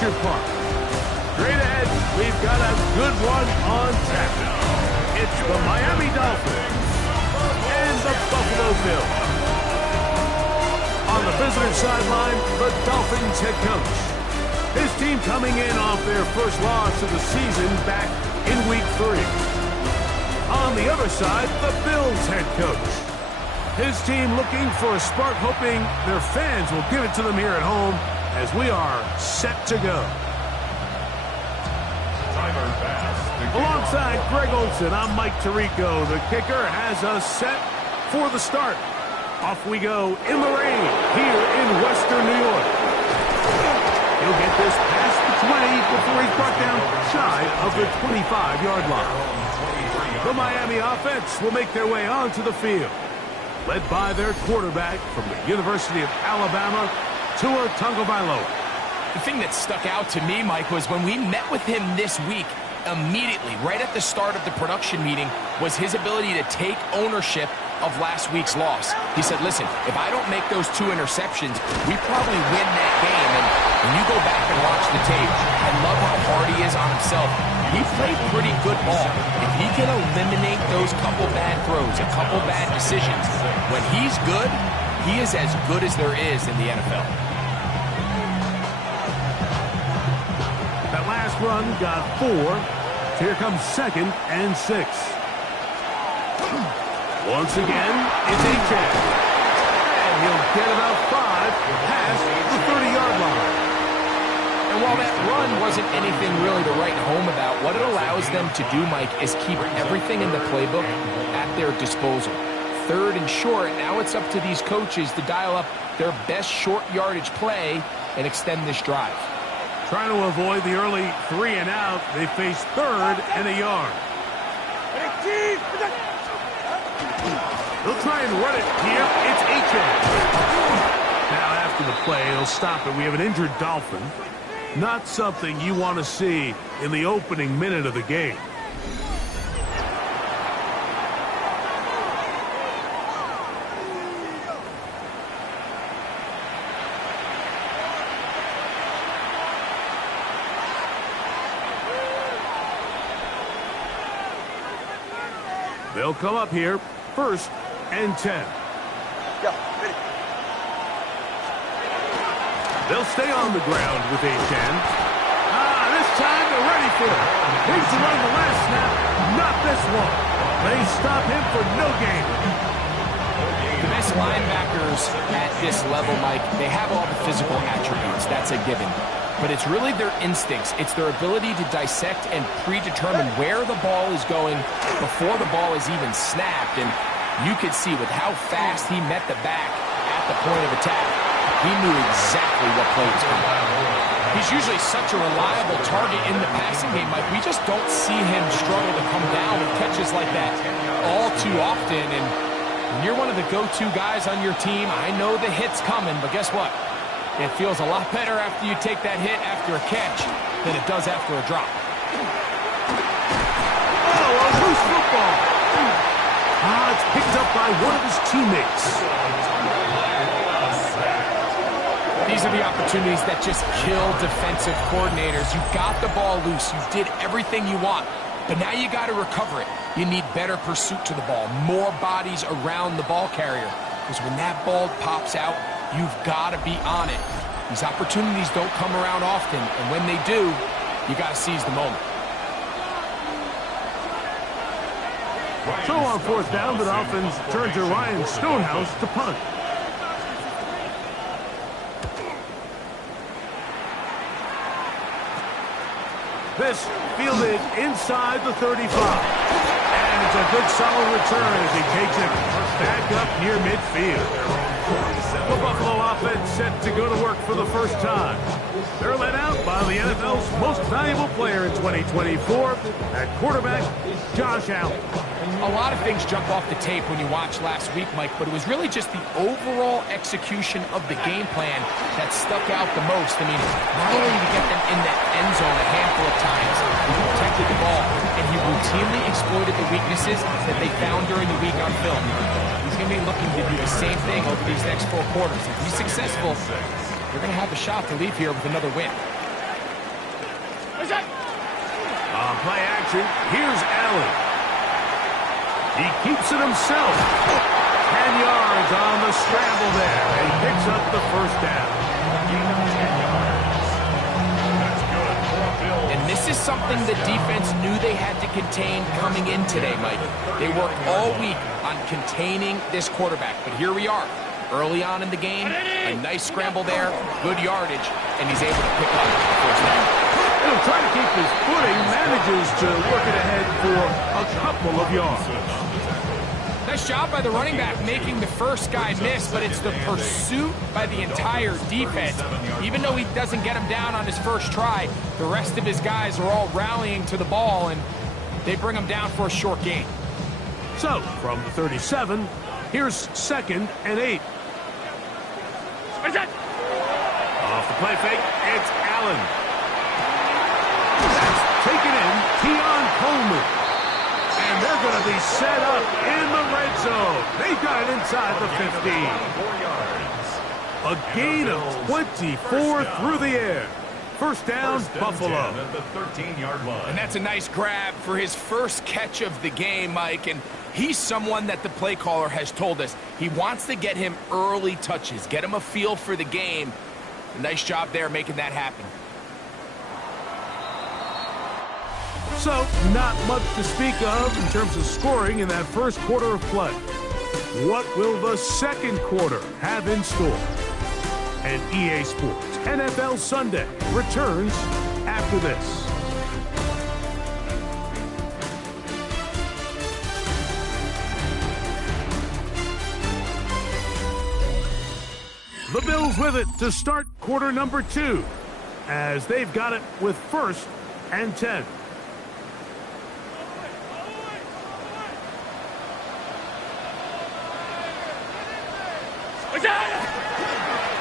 Orchard Park. Straight ahead, we've got a good one on tap. It's the Miami Dolphins and the Buffalo Bills. On the visitor sideline, the Dolphins head coach. His team coming in off their first loss of the season back in Week 3. On the other side, the Bills head coach. His team looking for a spark, hoping their fans will give it to them here at home as we are set to go. Alongside Greg Olson, I'm Mike Tirico. The kicker has us set for the start. Off we go in the rain here in Western New York. He'll get this past the 20 before he's brought down shy of the 25-yard line. The Miami offense will make their way onto the field, led by their quarterback from the University of Alabama, Tua Tagovailoa. The thing that stuck out to me, Mike, was when we met with him this week, immediately, right at the start of the production meeting, was his ability to take ownership of last week's loss. He said, listen, if I don't make those 2 interceptions, we probably win that game. And when you go back and watch the tape, I love how hard he is on himself. He played pretty good ball. If he can eliminate those couple bad throws, a couple bad decisions, when he's good, he is as good as there is in the NFL. That last run got 4. So here comes 2nd and 6. Once again, it's Achane. And he'll get about 5 past the 30-yard line. And while that run wasn't anything really to write home about, what it allows them to do, Mike, is keep everything in the playbook at their disposal. 3rd and short, now it's up to these coaches to dial up their best short yardage play and extend this drive. Trying to avoid the early 3 and out, they face 3rd and a yard. He'll try and run it here. It's Achane. Now after the play, he'll stop it. We have an injured Dolphin. Not something you want to see in the opening minute of the game. They'll come up here, 1st and 10. They'll stay on the ground with Achane. This time they're ready for it. He's to run the last snap, not this one. They stop him for no gain. The best linebackers at this level, Mike, they have all the physical attributes. That's a given. But it's really their instincts. It's their ability to dissect and predetermine where the ball is going before the ball is even snapped. And you could see with how fast he met the back at the point of attack, he knew exactly what play was coming. He's usually such a reliable target in the passing game, Mike. We just don't see him struggle to come down with catches like that all too often. And when you're one of the go-to guys on your team, I know the hit's coming, but guess what? It feels a lot better after you take that hit after a catch than it does after a drop. Oh, a loose football. It's picked up by one of his teammates. These are the opportunities that just kill defensive coordinators. You got the ball loose. You did everything you want. But now you got to recover it. You need better pursuit to the ball, more bodies around the ball carrier. Because when that ball pops out, you've got to be on it. These opportunities don't come around often, and when they do, you got to seize the moment. So on 4th down, the Dolphins turn to Ryan Stonehouse to punt. This fielded inside the 35. And it's a good solid return as he takes it back up near midfield. The Buffalo offense set to go to work for the first time. They're led out by the NFL's most valuable player in 2024, at quarterback, Josh Allen. A lot of things jump off the tape when you watch last week, Mike, but it was really just the overall execution of the game plan that stuck out the most. I mean, not only did he get them in that end zone a handful of times, he protected the ball, and he routinely exploited the weaknesses that they found during the week on film. He's going to be looking to do the same thing over these next 4 quarters. If he's successful, they're going to have a shot to leave here with another win. On play action, here's Allen. He keeps it himself. 10 yards on the scramble there, and he picks up the first down. And this is something the defense knew they had to contain coming in today, Mike. They worked all week on containing this quarterback, but here we are. Early on in the game, a nice scramble there, good yardage, and he's able to pick up the first down. He'll try to keep his footing, manages to work it ahead for a couple of yards. Nice job by the running back making the first guy miss, but it's the pursuit by the entire defense. Even though he doesn't get him down on his first try, the rest of his guys are all rallying to the ball, and they bring him down for a short gain. So, from the 37, here's 2nd and 8. Off the play fake, it's Allen. That's taken in, Keon Coleman. And they're going to be set up in the red zone. They've got it inside the 15. A gain of 24 through the air. First down, Buffalo. At the 13-yard line. And that's a nice grab for his first catch of the game, Mike. And he's someone that the play caller has told us he wants to get him early touches, get him a feel for the game. Nice job there making that happen. So, not much to speak of in terms of scoring in that first quarter of play. What will the second quarter have in store? And EA Sports NFL Sunday returns after this. The Bills with it to start quarter number 2, as they've got it with 1st and 10.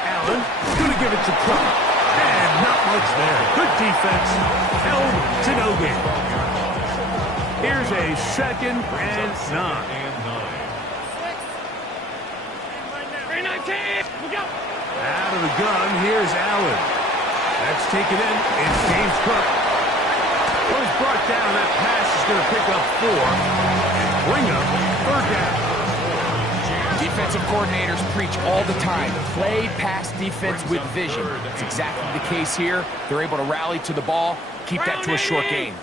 Allen going to give it to Cook. And not much there. Good defense. Held to no gain. Here's a 2nd and 9. Out of the gun, here's Allen. That's taken in. It's James Cook. Well, he's brought down. That pass is going to pick up 4 and bring up 3rd down. Defensive coordinators preach all the time, play pass defense with vision. It's exactly the case here. They're able to rally to the ball, keep that to a short gain.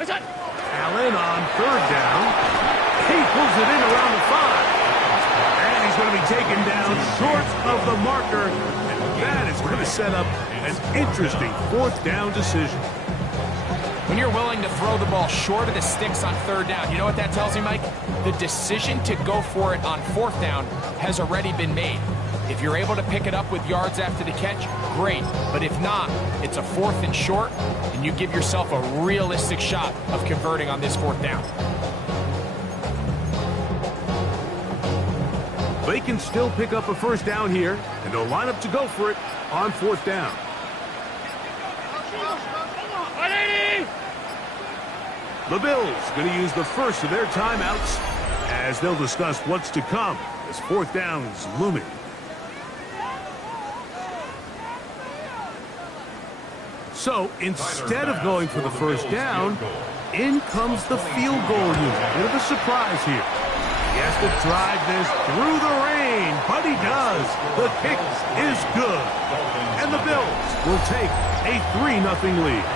Allen on 3rd down. He pulls it in around the 5. And he's going to be taken down short of the marker. And that is going to set up an interesting 4th down decision. When you're willing to throw the ball short of the sticks on 3rd down, you know what that tells me, Mike? The decision to go for it on 4th down has already been made. If you're able to pick it up with yards after the catch, great. But if not, it's a 4th and short, and you give yourself a realistic shot of converting on this 4th down. They can still pick up a 1st down here, and they'll line up to go for it on 4th down. The Bills going to use the first of their timeouts as they'll discuss what's to come as 4th down is looming. So instead of going for the 1st down, in comes the field goal unit. Bit of a surprise here. He has to drive this through the rain, but he does. The kick is good. And the Bills will take a 3-0 lead.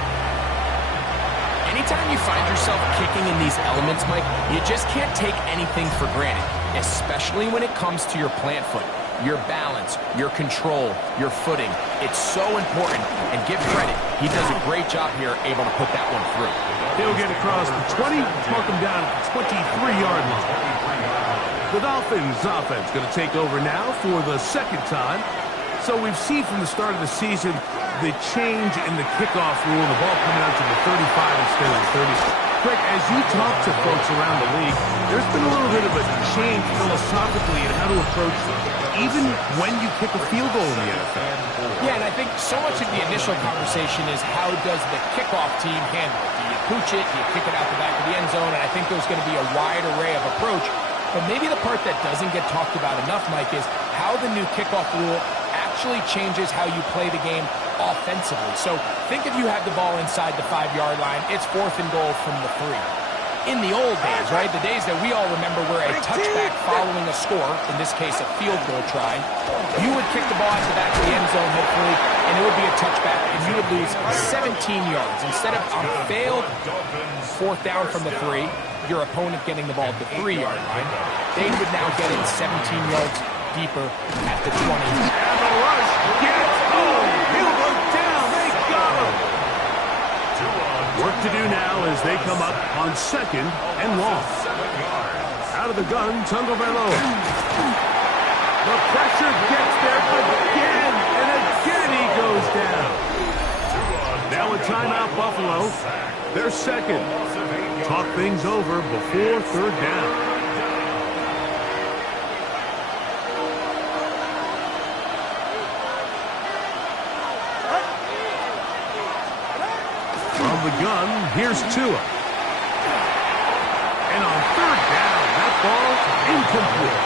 Anytime you find yourself kicking in these elements, Mike, you just can't take anything for granted, especially when it comes to your plant foot, your balance, your control, your footing. It's so important, and give credit. He does a great job here, able to put that one through. He'll get across the 20, mark him down at the 23-yard line. The Dolphins offense going to take over now for the 2nd time. So we've seen from the start of the season the change in the kickoff rule, the ball coming out to the 35 instead of the 30. Greg, as you talk to folks around the league, there's been a little bit of a change philosophically in how to approach even when you kick a field goal in the NFL. Yeah, and I think so much of the initial conversation is how does the kickoff team handle it? Do you pooch it? Do you kick it out the back of the end zone? And I think there's going to be a wide array of approach. But maybe the part that doesn't get talked about enough, Mike, is how the new kickoff rule actually changes how you play the game offensively. So think if you have the ball inside the 5-yard line, it's 4th and goal from the 3. In the old days, right, the days that we all remember where a touchback following a score, in this case a field goal try, you would kick the ball out the back of the end zone, hopefully, and it would be a touchback, and you would lose 17 yards. Instead of on failed 4th down from the 3, your opponent getting the ball at the 3-yard line, they would now get it 17 yards deeper at the 20. And the rush gets home. He'll go down. They got him. Work to do now as they come up on 2nd and long. Out of the gun, Tungavailoa. The pressure gets there again, and again he goes down. Now a timeout, Buffalo. They're 2nd. Talk things over before 3rd down. From the gun, here's Tua. And on 3rd down, that ball incomplete.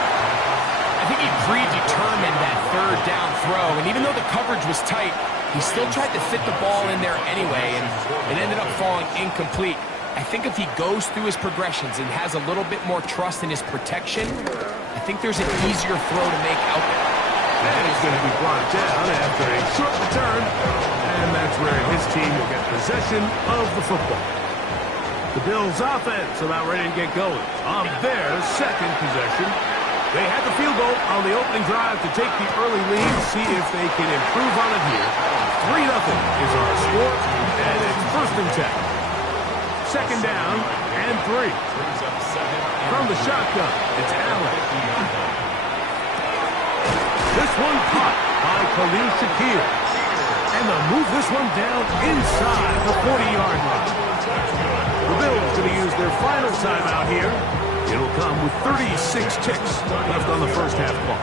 I think he predetermined that 3rd down throw, and even though the coverage was tight, he still tried to fit the ball in there anyway, and it ended up falling incomplete. I think if he goes through his progressions and has a little bit more trust in his protection, I think there's an easier throw to make out there. And he's going to be brought down after a short return, and that's where his team will get possession of the football. The Bills' offense about ready to get going on their 2nd possession. They had the field goal on the opening drive to take the early lead, see if they can improve on it here. 3-0 is our score, and it's 1st and 10. 2nd down and 3. From the shotgun, it's Allen. This one caught by Khalil Shakir. And they'll move this one down inside the 40-yard line. The Bills going to use their final timeout here. It'll come with 36 ticks left on the first half clock.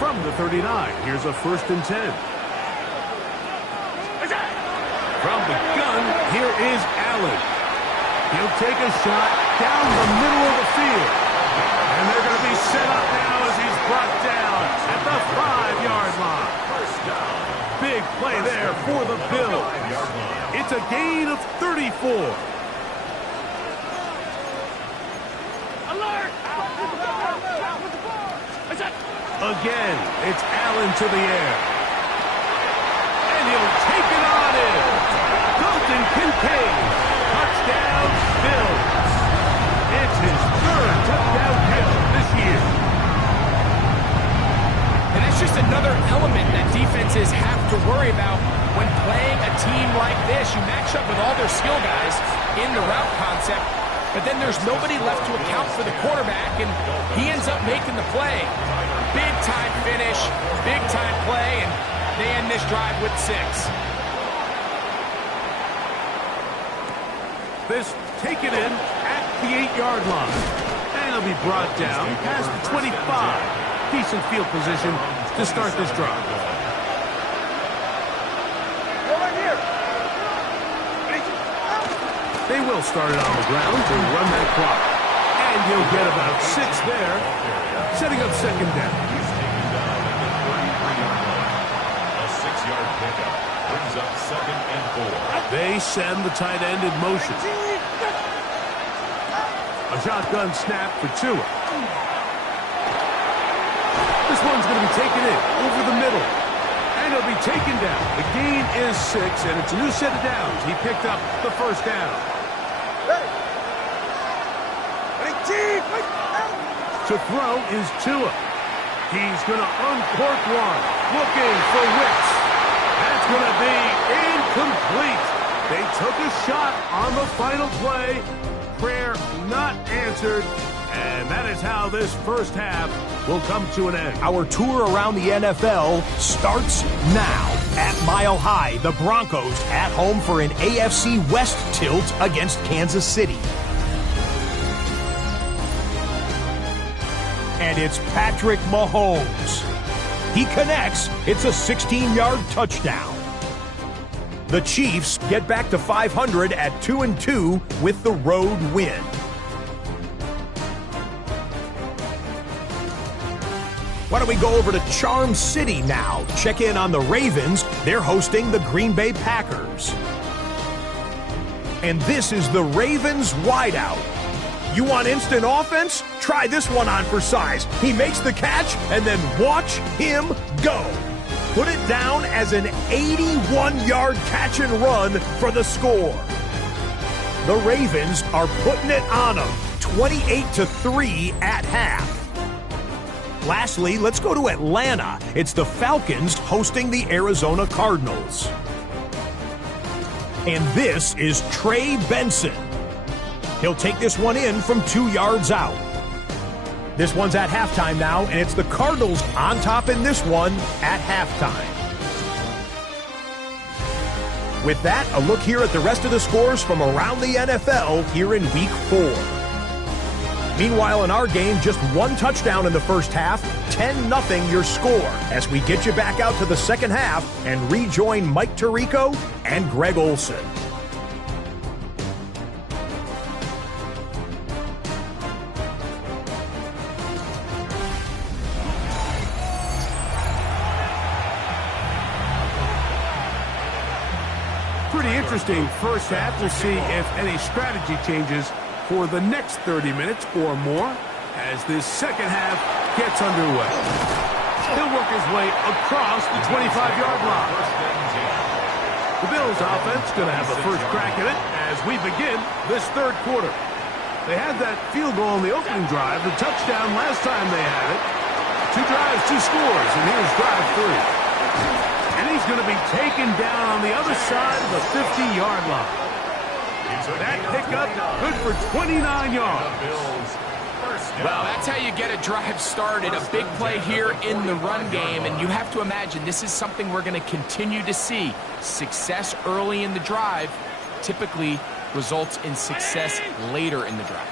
From the 39, here's a 1st and 10. From the gun, here is Allen. He'll take a shot down the middle of the field. And they're going to be set up now as he's brought down at the 5-yard line. Big play there for the Bills. It's a gain of 34. Alert! Again, it's Allen to the air. And he'll take it on in. Dalton Kincaid. Touchdown, Bills. It's his 3rd touchdown hit this year. And that's just another element that defenses have to worry about when playing a team like this. You match up with all their skill guys in the route concept, but then there's nobody left to account for the quarterback, and he ends up making the play. Big-time finish, big-time play, and they end this drive with 6. This taken in at the 8-yard line. And he'll be brought down past the 25. Decent field position to start this drive. They will start it on the ground to run that clock. And he'll get about 6 there, setting up 2nd down. A 6-yard pickup brings up 2nd and 4. They send the tight end in motion. A shotgun snap for Tua. This one's going to be taken in over the middle. And he'll be taken down. The gain is 6, and it's a new set of downs. He picked up the 1st down. To throw is Tua. He's going to uncork one. Looking for Wicks. That's going to be incomplete. They took a shot on the final play. Prayer not answered. And that is how this first half will come to an end. Our tour around the NFL starts now. At Mile High, the Broncos at home for an AFC West tilt against Kansas City. And it's Patrick Mahomes. He connects. It's a 16-yard touchdown. The Chiefs get back to 500 at 2-2 with the road win. Why don't we go over to Charm City now? Check in on the Ravens. They're hosting the Green Bay Packers. And this is the Ravens wideout. You want instant offense? Try this one on for size. He makes the catch, and then watch him go. Put it down as an 81-yard catch and run for the score. The Ravens are putting it on them, 28-3 at half. Lastly, let's go to Atlanta. It's the Falcons hosting the Arizona Cardinals. And this is Trey Benson. He'll take this one in from 2 yards out. This one's at halftime now, and it's the Cardinals on top in this one at halftime. With that, a look here at the rest of the scores from around the NFL here in Week 4. Meanwhile, in our game, just one touchdown in the first half, 10-0 your score, as we get you back out to the second half and rejoin Mike Tirico and Greg Olson. Pretty interesting first half. We'll see if any strategy changes for the next 30 minutes or more as this second half gets underway. He'll work his way across the 25-yard line. The Bills offense going to have the first crack at it as we begin this third quarter. They had that field goal on the opening drive, the touchdown last time they had it. 2 drives, 2 scores, and here's drive 3. And he's going to be taken down on the other side of the 50-yard line. That pickup good for 29 yards. Well, that's how you get a drive started. A big play here in the run game, and you have to imagine this is something we're going to continue to see. Success early in the drive typically results in success later in the drive.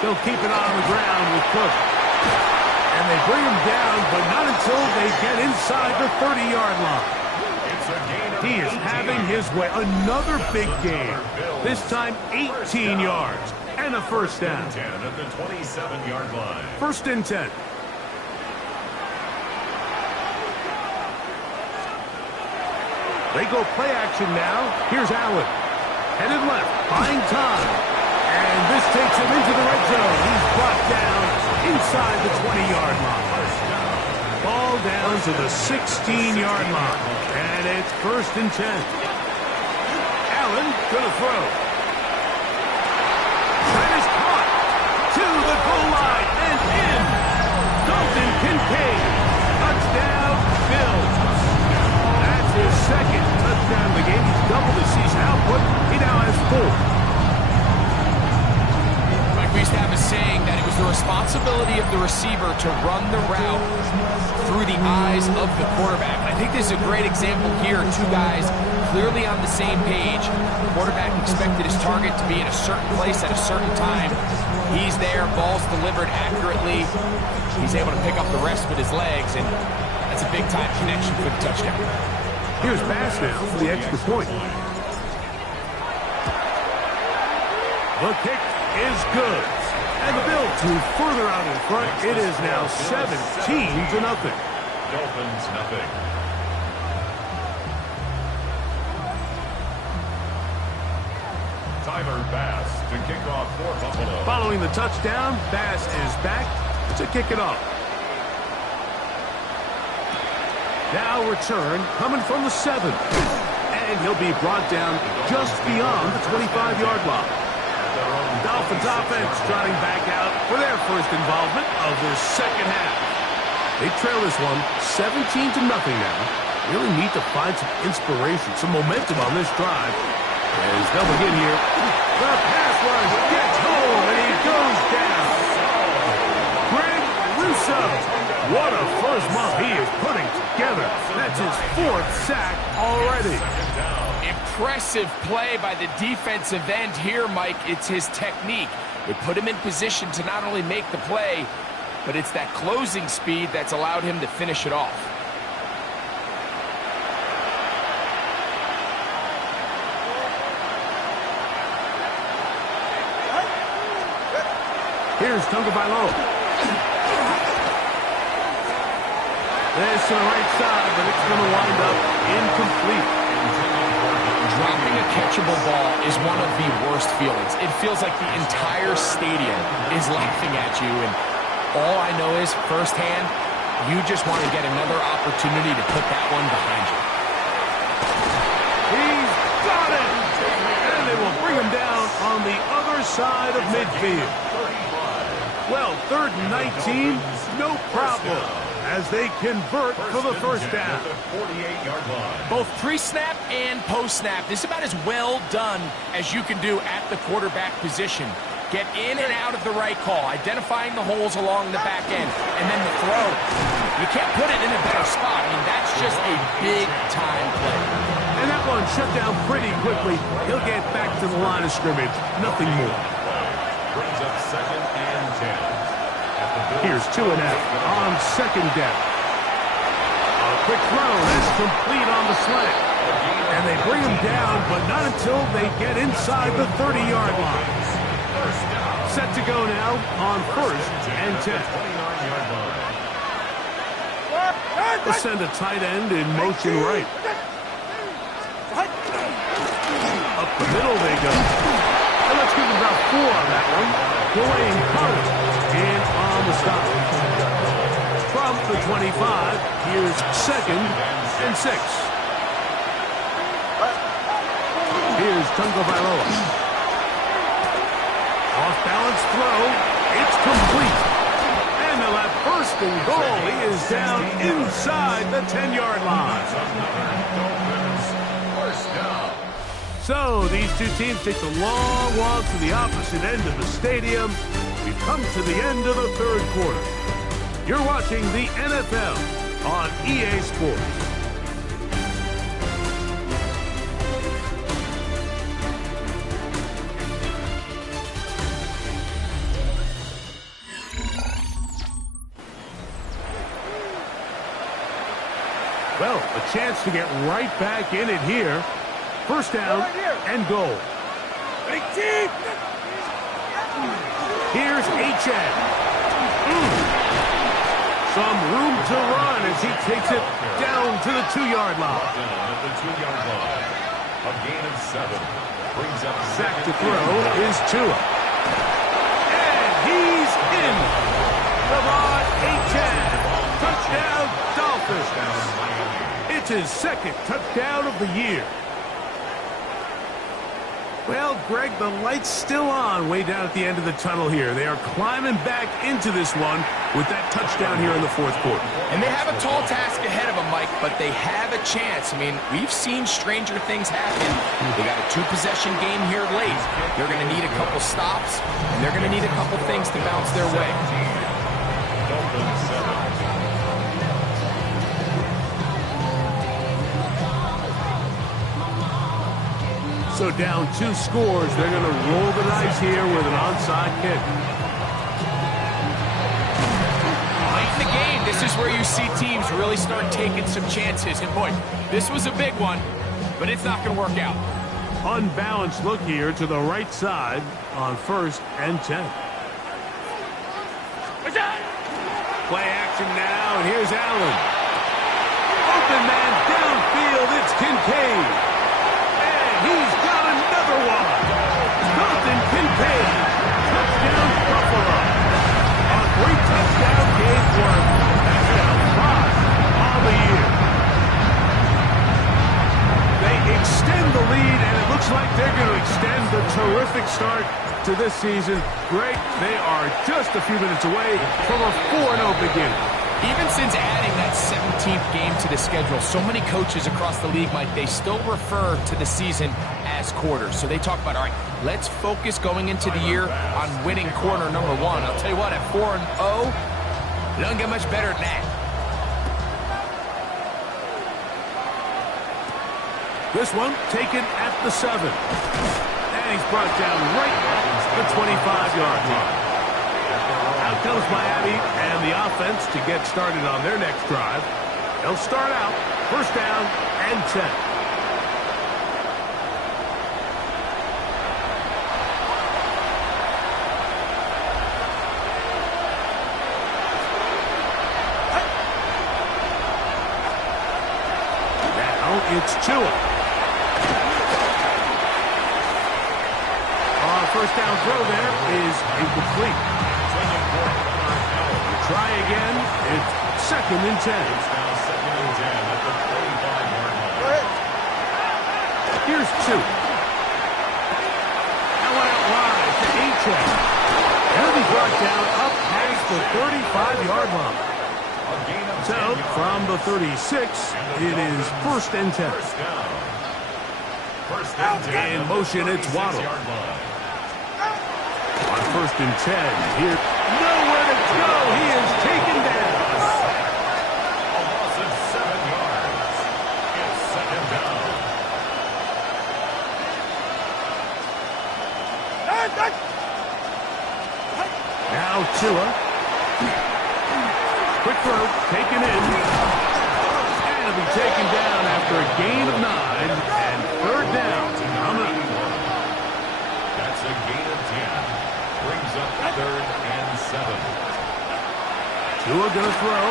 They'll keep it on the ground with Cook. And they bring him down, but not until they get inside the 30-yard line. He is having his way. Another big game. This time 18 yards and a first down. 10 at the 27-yard line. First and 10. They go play action now. Here's Allen. Headed left, buying time. And this takes him into the red zone. He's brought down inside the 20-yard line. Ball down to the 16-yard line. And it's first and 10. Allen gonna throw. That is caught to the goal line and in. Dalton Kincaid. Touchdown, Bills. That's his second touchdown of the game. He's doubled his season output. He now has 4. We used to have a saying that it was the responsibility of the receiver to run the route through the eyes of the quarterback. And I think this is a great example here. 2 guys clearly on the same page. The quarterback expected his target to be in a certain place at a certain time. He's there, ball's delivered accurately. He's able to pick up the rest with his legs, and that's a big-time connection for the touchdown. Here's pass now for the extra point. The kick is good. And the Bills move further out in front. It is now 17-0. Dolphins, nothing. Tyler Bass to kick off for Buffalo. Following the touchdown, Bass is back to kick it off. Now return coming from the 7. And he'll be brought down just beyond the 25-yard line. Dolphins offense trotting back out for their first involvement of this second half. They trail this one 17-0 now. Really need to find some inspiration, some momentum on this drive. As they'll begin here. The pass rush gets home and he goes down. Greg Russo. What a first month he is putting together. That's his 4th sack already. Impressive play by the defensive end here, Mike. It's his technique. It put him in position to not only make the play, but it's that closing speed that's allowed him to finish it off. Here's Tagovailoa. This to the right side, but it's going to wind up incomplete. Dropping a catchable ball is one of the worst feelings. It feels like the entire stadium is laughing at you, and all I know is, firsthand, you just want to get another opportunity to put that one behind you. He's got it! And they will bring him down on the other side of midfield. Well, 3rd and 19, no problem, as they convert for the first down. Both pre-snap and post-snap, this is about as well done as you can do at the quarterback position. Get in and out of the right call, identifying the holes along the back end, and then the throw. You can't put it in a better spot. I mean, that's just a big-time play. And that one shut down pretty quickly. He'll get back to the line of scrimmage. Nothing more. Brings up 2nd and 10. Here's 2 and out on 2nd down. A quick throw. That's complete on the slant. And they bring him down, but not until they get inside the 30-yard line. Set to go now on 1st and 10. They'll send a tight end in motion right. Up the middle they go. And let's give them about 4 on that one. Dwayne Collins in on the stop. From the 25, here's 2nd and 6. Here's Tagovailoa. Off-balance throw. It's complete. And they'll have 1st and goal. He is down inside the 10-yard line. So these two teams take the long walk to the opposite end of the stadium. We've come to the end of the 3rd quarter. You're watching the NFL on EA Sports. Well, a chance to get right back in it here. 1st down and goal. Here's H.N. Some room to run as he takes it down to the 2-yard line. Down at the 2-yard line. A gain of 7. Brings up Sack to throw is Tua. And he's in. Lamar H.N. Touchdown Dolphins. It's his 2nd touchdown of the year. Well, Greg, the light's still on way down at the end of the tunnel here. They are climbing back into this one with that touchdown here in the 4th quarter. And they have a tall task ahead of them, Mike, but they have a chance. I mean, we've seen stranger things happen. They got a 2-possession game here late. They're going to need a couple stops, and they're going to need a couple things to bounce their way. Dolphins 7. So down 2 scores, they're going to roll the dice here with an onside kick. Late in the game, this is where you see teams really start taking some chances. And boy, this was a big one, but it's not going to work out. Unbalanced look here to the right side on 1st and 10. Play action now, and here's Allen. Open man downfield, it's Kincaid. He's got another one. Dalton Kincaid. Touchdown Buffalo. A great touchdown game for him. That's now 5 on the year. They extend the lead, and it looks like they're going to extend the terrific start to this season. Greg, they are just a few minutes away from a 4-0 beginning. Even since adding that 17th game to the schedule, so many coaches across the league, Mike, they still refer to the season as quarters. So they talk about, all right, let's focus going into the year on winning quarter number 1. I'll tell you what, at 4-0, it doesn't get much better than that. This one taken at the 7. And he's brought down right at the 25-yard line. Out comes Miami and the offense to get started on their next drive. They'll start out 1st down and 10. it's Tua. First down throw there is incomplete. Try again. It's 2nd and 10. Second and 10 at the 45-yard line. Here's Tua. That one out wide to Achane. He'll be brought down up past the 35-yard line. So, from the 36, it is 1st and 10. In motion, it's Waddle. On 1st and 10, here, nowhere to go. He is taken down. A loss of 7 yards. It's 2nd down. Now Tua. Quick throw, taken in. And it'll be taken down after a gain of 9. And 3rd down. Coming up. That's a gain of 10. Brings up 3rd and 7. Tua gonna throw.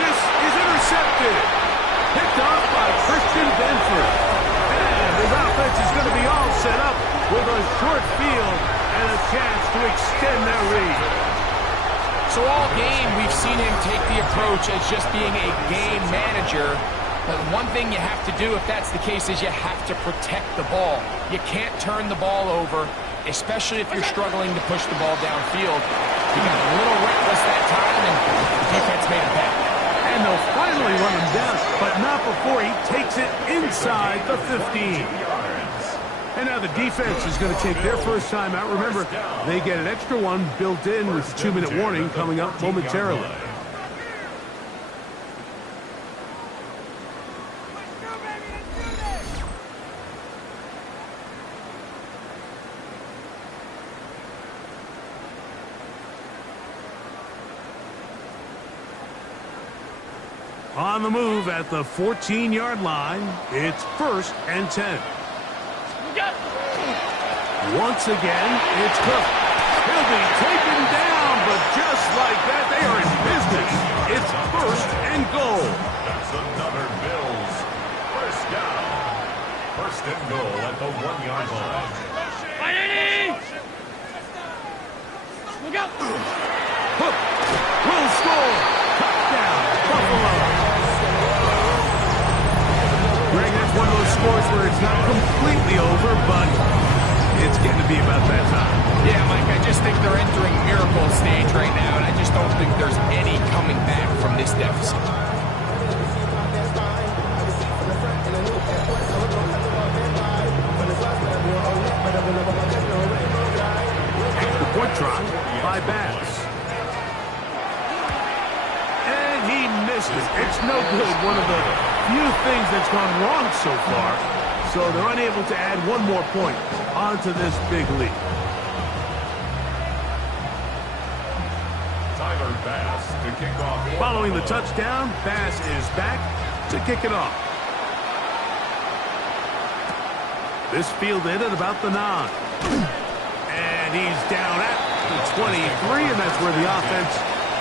This is intercepted. Picked off by Christian Benford. And his offense is going to be all set up with a short field and a chance to extend their lead. So all game, we've seen him take the approach as just being a game manager. But one thing you have to do, if that's the case, is you have to protect the ball. You can't turn the ball over, especially if you're struggling to push the ball downfield. He got a little reckless that time, and the defense made him back. And they'll finally run him down, but not before he takes it inside the 15. And now the defense is going to take their first time out. Remember, they get an extra one built in with the 2-minute warning coming up momentarily. On the move at the 14-yard line, it's 1st and 10. Once again, it's Cook. He'll be taken down, but just like that, they are in business. It's 1st and goal. That's another Bills. 1st down. 1st and goal at the 1-yard line. Cook will score. Touchdown, Buffalo. Greg, that's one of those scores where it's not completely over, but it's getting to be about that time. Yeah, Mike, I just think they're entering miracle stage right now, and I just don't think there's any coming back from this deficit. Extra point try by Bass. And he missed it. It's no good. One of the few things that's gone wrong so far. So they're unable to add one more point onto this big lead. Tyler Bass to kick off. Following the touchdown, Bass is back to kick it off. This fielded at about the 9. And he's down at the 23, and that's where the offense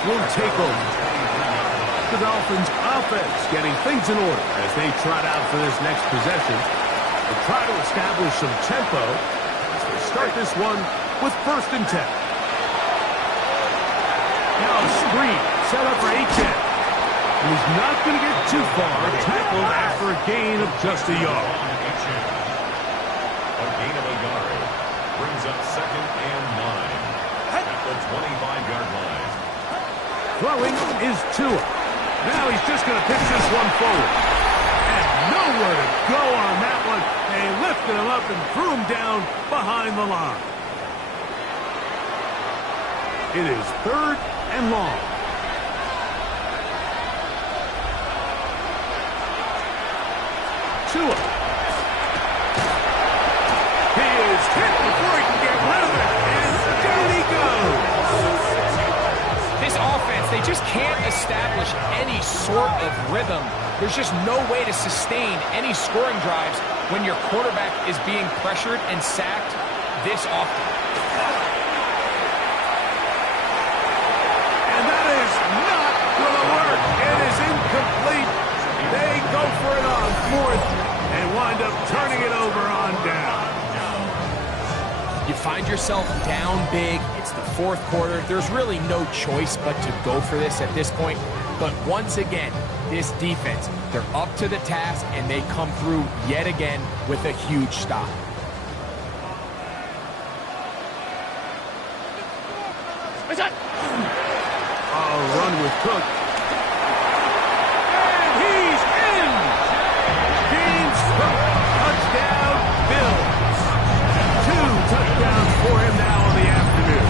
will take over. The Dolphins offense getting things in order as they trot out for this next possession and try to establish some tempo as they start this one with 1st and 10. Now a screen set up for Achane. He's not going to get too far, tackled after a gain of just a yard. A gain of a yard brings up 2nd and 9 at the 25-yard line. Throwing is Tua. Now he's just going to pitch this one forward. And nowhere to go on that one. They lifted him up and threw him down behind the line. It is 3rd and long. Tua. He is hit before he can get rid of it. And down he goes. This offense, they just can't establish any sort of rhythm. There's just no way to sustain any scoring drives when your quarterback is being pressured and sacked this often. And that is not going to work. It is incomplete. find yourself down big, it's the fourth quarter, there's really no choice but to go for this at this point. But once again, this defense, they're up to the task, and they come through yet again with a huge stop. A run with Cook. And he's in! James Cook, touchdown, Bills. 2 touchdowns for him now in the afternoon.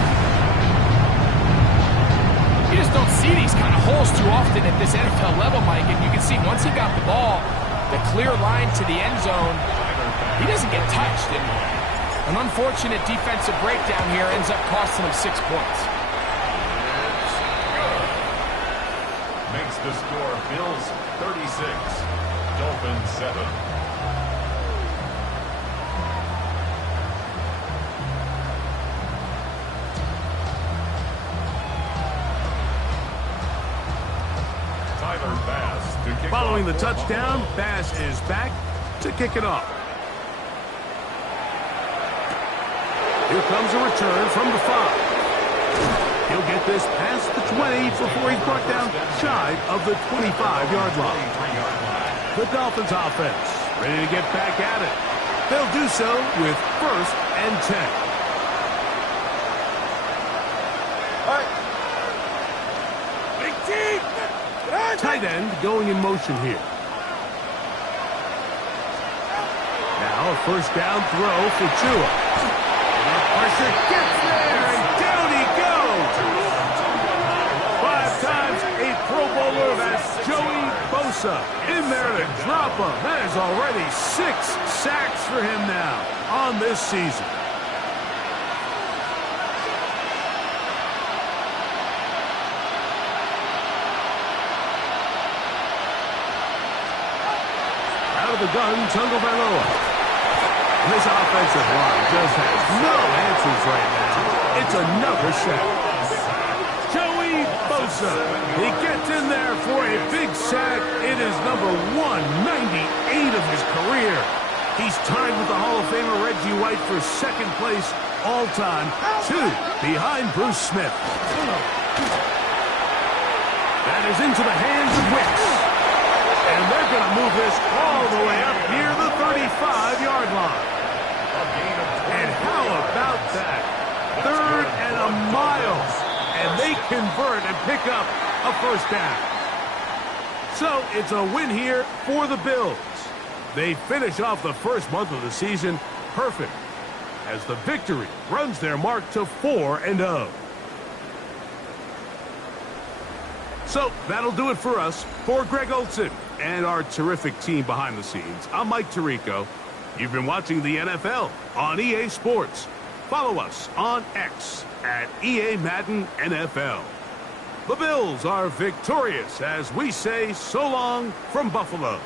You just don't see these kind of holes too often at this NFL level, Mike, and you can see once he got the ball, the clear line to the end zone, he doesn't get touched. And an unfortunate defensive breakdown here ends up costing him 6 points. Makes the score Bills 36, Dolphins 7. Following the touchdown, Bass is back to kick it off. Here comes a return from the 5. He'll get this past the 20 before he's brought down shy of the 25-yard line. The Dolphins offense ready to get back at it. They'll do so with 1st and 10. Tight end going in motion here. Now a 1st down throw for Tua. Pressure gets there, and down he goes. 5 times a Pro Bowler, that's Joey Bosa in there to drop him. That is already 6 sacks for him now on this season. The gun, Tagovailoa. This offensive line just has no answers right now. It's another sack. Joey Bosa. He gets in there for a big sack. It is number 198 of his career. He's tied with the Hall of Famer Reggie White for 2nd place all time. 2 behind Bruce Smith. That is into the hands of Wicks. And they're going to move this all the way up near the 35-yard line. And how about that? 3rd and a mile. And they convert and pick up a 1st down. So it's a win here for the Bills. They finish off the first month of the season perfect as the victory runs their mark to 4-0. So that'll do it for us. For Greg Olson and our terrific team behind the scenes, I'm Mike Tirico. You've been watching the NFL on EA Sports. Follow us on X at EA Madden NFL. The Bills are victorious as we say so long from Buffalo.